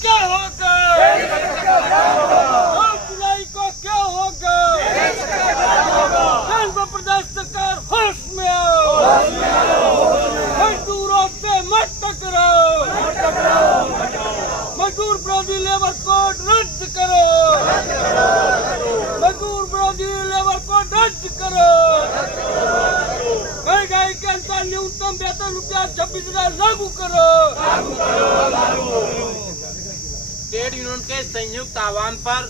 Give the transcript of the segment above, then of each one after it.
क्या होगा? 9 जुलाई को क्या होगा? केंद्र प्रदेश सरकार होश में आओ, मजदूरों से मत टकराओ, मजदूर विरोधी लेबर कोड रद्द करो, मजदूर विरोधी लेबर कोड रद्द करो, महंगाई के अनुसार न्यूनतम वेतन ₹26,000 लागू करो। ट्रेड यूनियन के संयुक्त आह्वान पर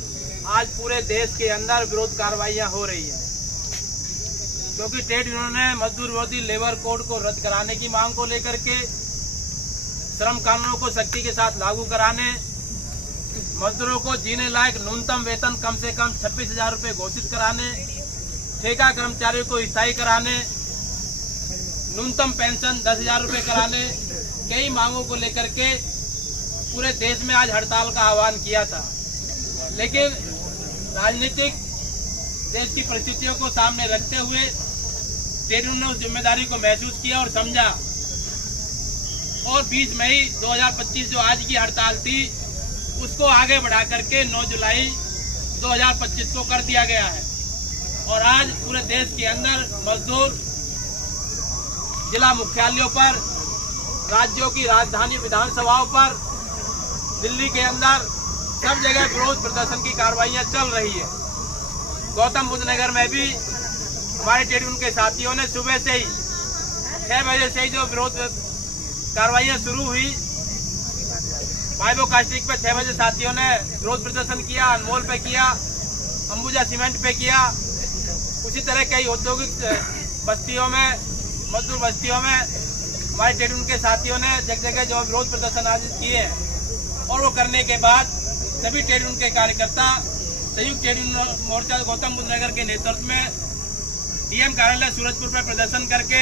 आज पूरे देश के अंदर विरोध कार्रवाइयां हो रही है, क्योंकि ट्रेड यूनियन ने मजदूर विरोधी लेबर कोड को रद्द कराने की मांग को लेकर के, श्रम कानूनों को सख्ती के साथ लागू कराने, मजदूरों को जीने लायक न्यूनतम वेतन कम से कम 26,000 रुपये घोषित कराने, ठेका कर्मचारियों को स्थायी कराने, न्यूनतम पेंशन 10,000 रुपये कराने, कई मांगों को लेकर के पूरे देश में आज हड़ताल का आह्वान किया था। लेकिन राजनीतिक देश की परिस्थितियों को सामने रखते हुए ट्रेड यूनियन ने उस जिम्मेदारी को महसूस किया और समझा, और 20 मई 2025 जो आज की हड़ताल थी उसको आगे बढ़ा करके 9 जुलाई 2025 को कर दिया गया है। और आज पूरे देश के अंदर मजदूर जिला मुख्यालयों पर, राज्यों की राजधानी विधानसभाओं पर, दिल्ली के अंदर सब जगह विरोध प्रदर्शन की कार्रवाइयां चल रही है। गौतम बुद्ध नगर में भी हमारे ट्रेड यूनियन के साथियों ने सुबह से ही 6 बजे से ही जो विरोध कार्रवाइयां शुरू हुई, वाइबो कास्टिक पे 6 बजे साथियों ने विरोध प्रदर्शन किया, अनमोल पे किया, अंबुजा सीमेंट पे किया, उसी तरह कई औद्योगिक बस्तियों में, मजदूर बस्तियों में हमारे ट्रेड यूनियन के साथियों ने जगह जगह जो विरोध प्रदर्शन आयोजित किए हैं। और वो करने के बाद सभी ट्रेड यूनियन के कार्यकर्ता संयुक्त ट्रेड यूनियन मोर्चा गौतम बुद्ध नगर के नेतृत्व में डीएम कार्यालय सूरजपुर पर प्रदर्शन करके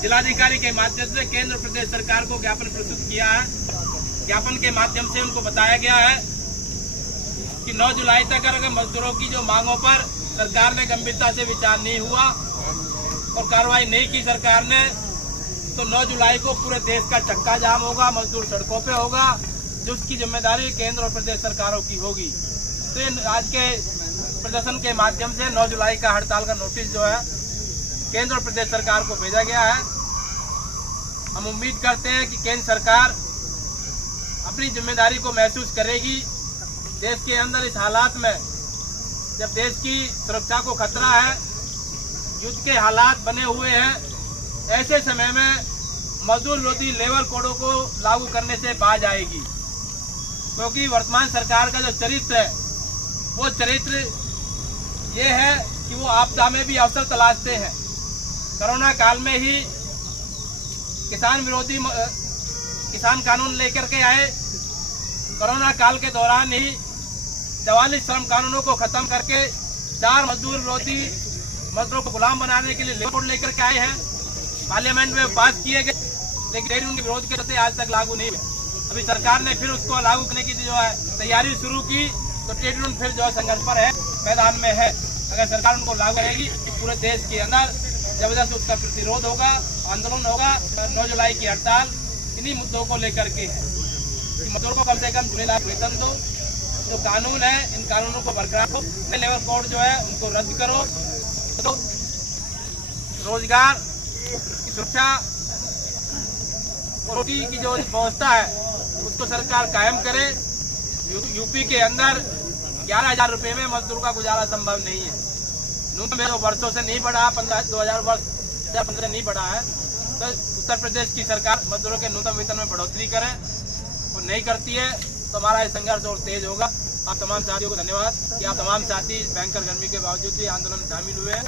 जिलाधिकारी के माध्यम से केंद्र प्रदेश सरकार को ज्ञापन प्रस्तुत किया है। ज्ञापन के माध्यम से उनको बताया गया है कि 9 जुलाई तक अगर मजदूरों की जो मांगों पर सरकार ने गंभीरता से विचार नहीं हुआ और कार्रवाई नहीं की सरकार ने, तो 9 जुलाई को पूरे देश का चक्का जाम होगा, मजदूर सड़कों पे होगा, जिसकी जिम्मेदारी केंद्र और प्रदेश सरकारों की होगी। तो आज के प्रदर्शन के माध्यम से 9 जुलाई का हड़ताल का नोटिस जो है केंद्र और प्रदेश सरकार को भेजा गया है। हम उम्मीद करते हैं कि केंद्र सरकार अपनी जिम्मेदारी को महसूस करेगी। देश के अंदर इस हालात में, जब देश की सुरक्षा को खतरा है, युद्ध के हालात बने हुए हैं, ऐसे समय में मजदूर विरोधी लेबर कोडों को लागू करने से बाज आएगी, क्योंकि वर्तमान सरकार का जो चरित्र है वो चरित्र ये है कि वो आपदा में भी अवसर तलाशते हैं। कोरोना काल में ही किसान विरोधी किसान कानून लेकर के आए, कोरोना काल के दौरान ही 44 श्रम कानूनों को खत्म करके 4 मजदूर विरोधी मजदूरों को गुलाम बनाने के लिए लेबर कोड लेकर के आए हैं। पार्लियामेंट में पास किए गए, लेकिन ट्रेड यूनियन के विरोध के चलते आज तक लागू नहीं हुए। अभी सरकार ने फिर उसको लागू करने की जो है तैयारी शुरू की, तो ट्रेड यूनियन फिर जो है संघर्ष पर है, मैदान में है। अगर सरकार उनको लागू करेगी पूरे देश के अंदर जबरदस्त उसका प्रतिरोध होगा, आंदोलन होगा। 9 जुलाई की हड़ताल इन्हीं मुद्दों को लेकर के है कि मजदूरों को कम से कम जुड़े लाख वेतन दो, जो कानून है इन कानूनों को बरकरार रखो, लेबर कोड जो है उनको रद्द करो, तो रोजगार की सुरक्षा और रोटी की जो व्यवस्था है उसको सरकार कायम करे। यूपी के अंदर 11,000 रुपये में मजदूर का गुजारा संभव नहीं है। न्यूनतम जो वर्षों से नहीं बढ़ा, 2000 वर्ष या 15 नहीं बढ़ा है, तो उत्तर प्रदेश की सरकार मजदूरों के न्यूनतम वेतन में बढ़ोतरी करे, वो नहीं करती है तो हमारा संघर्ष और तेज होगा। आप तमाम साथियों को धन्यवाद कि आप तमाम साथी भयंकर गर्मी के बावजूद भी आंदोलन में शामिल हुए हैं।